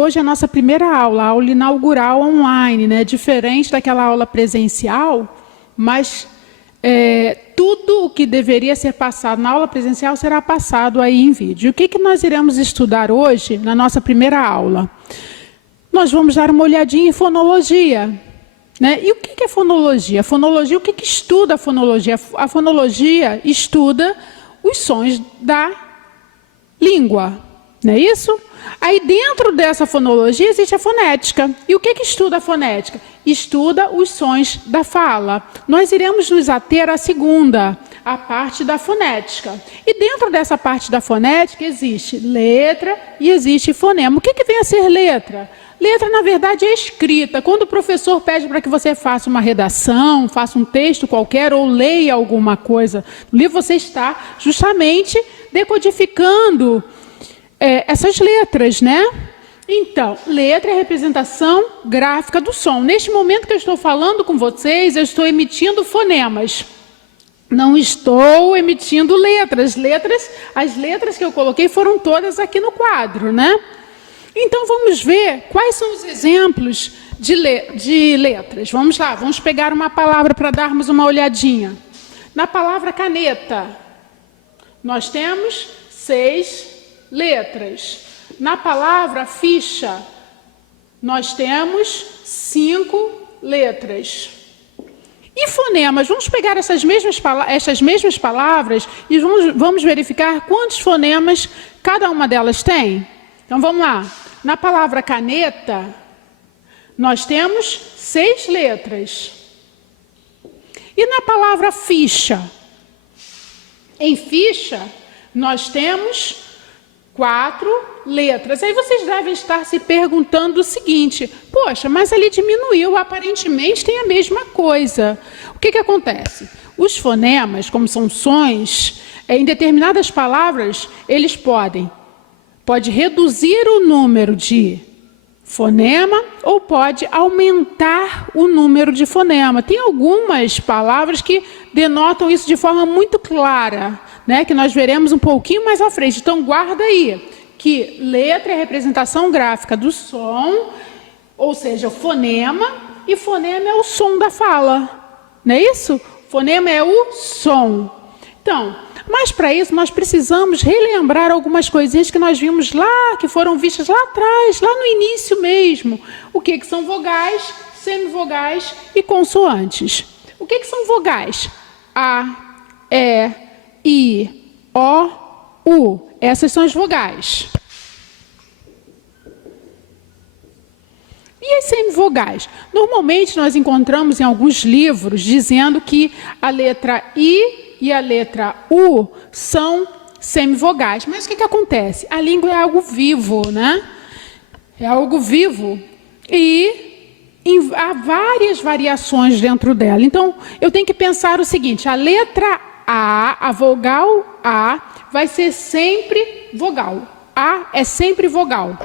hoje é a nossa primeira aula, a aula inaugural online, né? Diferente daquela aula presencial, mas tudo o que deveria ser passado na aula presencial será passado aí em vídeo. O que nós iremos estudar hoje na nossa primeira aula? Nós vamos dar uma olhadinha em fonologia. Né? E o que é fonologia? Fonologia, o que estuda a fonologia? A fonologia estuda os sons da língua, não é isso? Aí dentro dessa fonologia existe a fonética. E o que estuda a fonética? Estuda os sons da fala. Nós iremos nos ater à segunda, a parte da fonética. E dentro dessa parte da fonética existe letra e existe fonema. O que vem a ser letra? Letra, na verdade, é escrita. Quando o professor pede para que você faça uma redação, faça um texto qualquer ou leia alguma coisa no livro, você está justamente decodificando essas letras, né? Então, letra é a representação gráfica do som. Neste momento que eu estou falando com vocês, eu estou emitindo fonemas. Não estou emitindo letras. As letras que eu coloquei foram todas aqui no quadro, né? Então, vamos ver quais são os exemplos de letras. Vamos lá, vamos pegar uma palavra para darmos uma olhadinha. Na palavra caneta, nós temos 6 letras. Na palavra ficha, nós temos 5 letras. E fonemas, vamos pegar essas mesmas palavras e vamos verificar quantos fonemas cada uma delas tem. Então, vamos lá. Na palavra caneta, nós temos 6 letras. E na palavra ficha? Em ficha, nós temos 4 letras. Aí vocês devem estar se perguntando o seguinte: poxa, mas ali diminuiu, aparentemente tem a mesma coisa. O que acontece? Os fonemas, como são sons, em determinadas palavras, eles pode reduzir o número de fonema ou pode aumentar o número de fonema. Tem algumas palavras que denotam isso de forma muito clara, né? Que nós veremos um pouquinho mais à frente. Então, guarda aí que letra é a representação gráfica do som, ou seja, o fonema, e fonema é o som da fala. Não é isso? Fonema é o som. Então, mas para isso nós precisamos relembrar algumas coisinhas que nós vimos lá, que foram vistas lá atrás, lá no início mesmo. O que são vogais, semivogais e consoantes? O que são vogais? A, E, I, O, U. Essas são as vogais. E as semivogais? Normalmente nós encontramos em alguns livros dizendo que a letra I e a letra U são semivogais. Mas o que acontece? A língua é algo vivo, né? É algo vivo e há várias variações dentro dela. Então, eu tenho que pensar o seguinte: a letra a vogal A, vai ser sempre vogal. A é sempre vogal.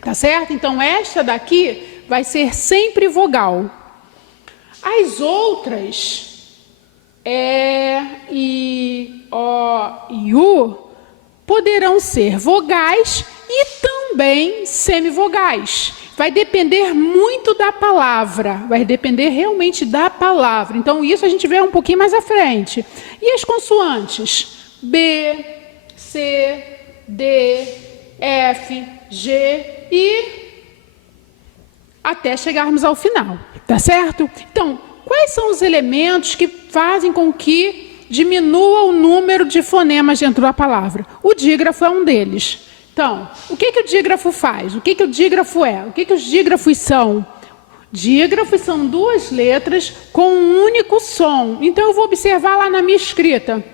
Tá certo? Então, esta daqui vai ser sempre vogal. As outras... E, I, O e U poderão ser vogais e também semivogais. Vai depender muito da palavra, vai depender realmente da palavra. Então, isso a gente vê um pouquinho mais à frente. E as consoantes? B, C, D, F, G e até chegarmos ao final, tá certo? Então, quais são os elementos que fazem com que diminua o número de fonemas dentro da palavra? O dígrafo é um deles. Então, o que o dígrafo faz? O que o dígrafo é? O que os dígrafos são? Dígrafos são 2 letras com um único som. Então, eu vou observar lá na minha escrita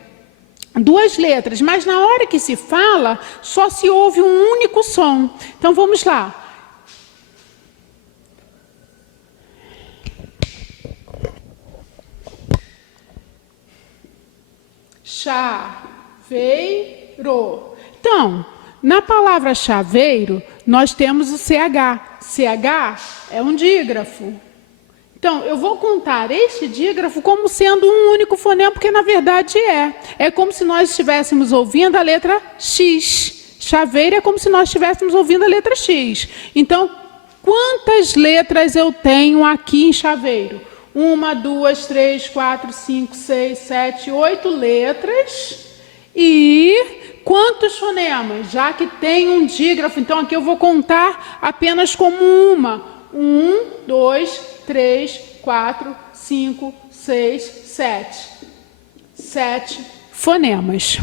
2 letras, mas na hora que se fala, só se ouve um único som. Então, vamos lá. Chaveiro. Então, na palavra chaveiro, nós temos o CH. CH é um dígrafo. Então, eu vou contar este dígrafo como sendo um único fonema, porque na verdade é. É como se nós estivéssemos ouvindo a letra X. Chaveiro é como se nós estivéssemos ouvindo a letra X. Então, quantas letras eu tenho aqui em chaveiro? 1, 2, 3, 4, 5, 6, 7, 8 letras. E quantos fonemas? Já que tem um dígrafo, então aqui eu vou contar apenas como uma. 1, 2, 3, 4, 5, 6, 7. 7 fonemas.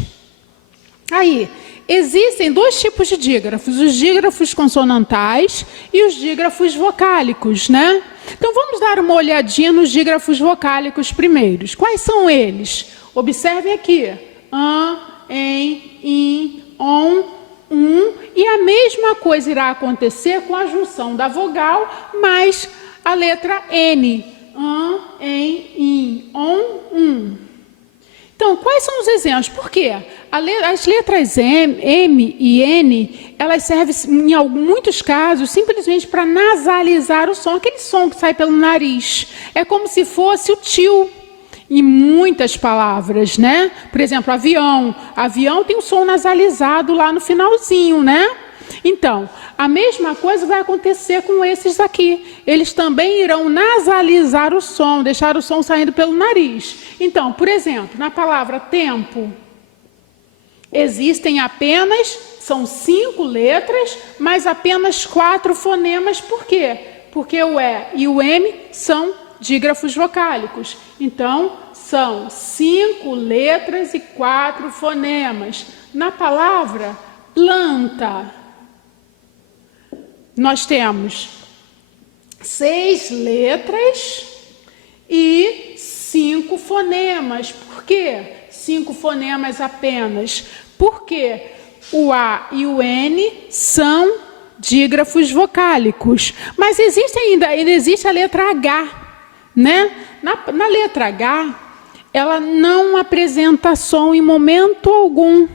Aí, existem dois tipos de dígrafos, os dígrafos consonantais e os dígrafos vocálicos, né? Então, vamos dar uma olhadinha nos dígrafos vocálicos primeiros. Quais são eles? Observem aqui. An, em, in, on, e a mesma coisa irá acontecer com a junção da vogal mais a letra N. An, em, in, on, Então, quais são os exemplos? Por quê? As letras M e N, elas servem, em muitos casos, simplesmente para nasalizar o som, aquele som que sai pelo nariz. É como se fosse o tio em muitas palavras, né? Por exemplo, avião. Avião tem um som nasalizado lá no finalzinho, né? Então, a mesma coisa vai acontecer com esses aqui. Eles também irão nasalizar o som, deixar o som saindo pelo nariz. Então, por exemplo, na palavra tempo, existem são 5 letras, mas apenas 4 fonemas. Por quê? Porque o E e o M são dígrafos vocálicos. Então, são 5 letras e 4 fonemas. Na palavra planta, nós temos 6 letras e 5 fonemas. Por quê? 5 fonemas apenas. Porque o A e o N são dígrafos vocálicos. Mas existe a letra H, né? Na letra H, ela não apresenta som em momento algum.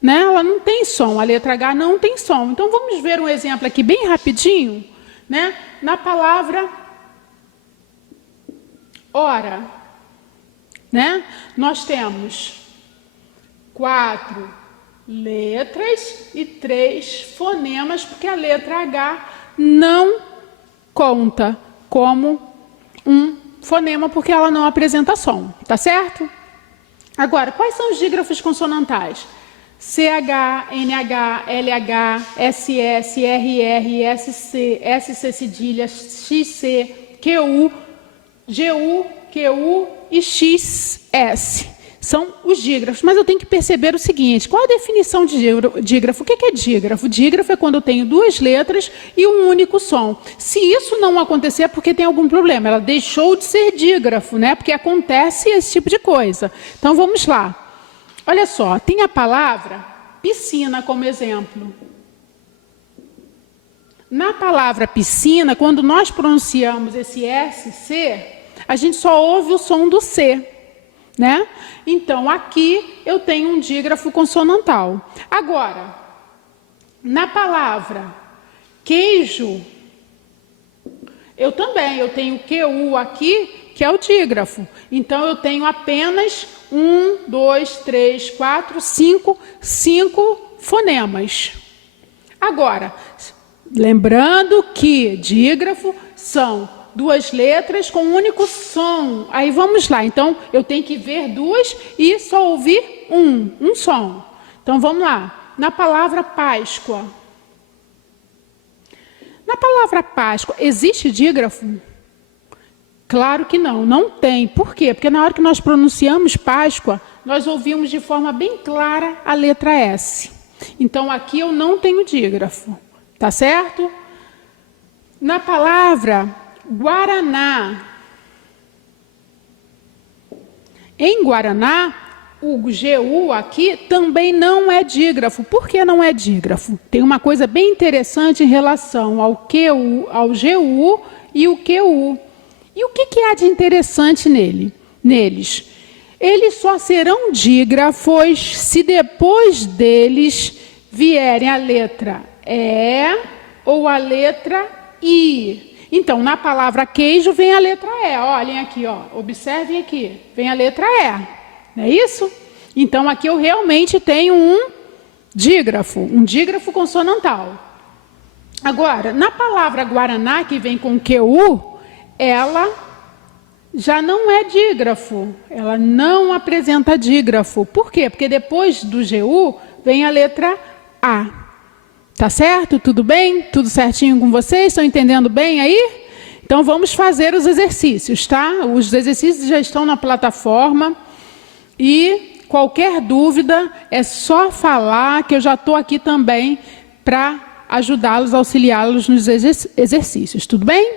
Né? Ela não tem som, a letra H não tem som. Então, vamos ver um exemplo aqui bem rapidinho. Né? Na palavra hora, né? Nós temos 4 letras e 3 fonemas, porque a letra H não conta como um fonema, porque ela não apresenta som. Tá certo? Agora, quais são os dígrafos consonantais? CH, NH, LH, SS, RR, SC, SC cedilha, XC, QU, GU, QU e XS. São os dígrafos. Mas eu tenho que perceber o seguinte, qual a definição de dígrafo? O que é dígrafo? Dígrafo é quando eu tenho 2 letras e um único som. Se isso não acontecer é porque tem algum problema. Ela deixou de ser dígrafo, né? Porque acontece esse tipo de coisa. Então, vamos lá. Olha só, tem a palavra piscina como exemplo. Na palavra piscina, quando nós pronunciamos esse SC, a gente só ouve o som do C, né? Então, aqui eu tenho um dígrafo consonantal. Agora, na palavra queijo, eu tenho QU aqui, que é o dígrafo. Então, eu tenho apenas 1, 2, 3, 4, 5 fonemas. Agora, lembrando que dígrafo são 2 letras com um único som. Aí vamos lá. Então, eu tenho que ver 2 e só ouvir um som. Então, vamos lá. Na palavra Páscoa. Na palavra Páscoa, existe dígrafo? Claro que não, não tem. Por quê? Porque na hora que nós pronunciamos Páscoa, nós ouvimos de forma bem clara a letra S. Então, aqui eu não tenho dígrafo. Tá certo? Na palavra Guaraná. Em Guaraná, o GU aqui também não é dígrafo. Por que não é dígrafo? Tem uma coisa bem interessante em relação ao GU e o QU. E o que há de interessante neles? Eles só serão dígrafos se depois deles vierem a letra E ou a letra I. Então, na palavra queijo vem a letra E. Olhem aqui, ó. Observem aqui. Vem a letra E. Não é isso? Então, aqui eu realmente tenho um dígrafo, um dígrafo consonantal. Agora, na palavra guaraná, que vem com QU, ela já não é dígrafo, ela não apresenta dígrafo. Por quê? Porque depois do GU vem a letra A. Tá certo? Tudo bem? Tudo certinho com vocês? Estão entendendo bem aí? Então vamos fazer os exercícios, tá? Os exercícios já estão na plataforma e qualquer dúvida é só falar, que eu já estou aqui também para ajudá-los, auxiliá-los nos exercícios. Tudo bem?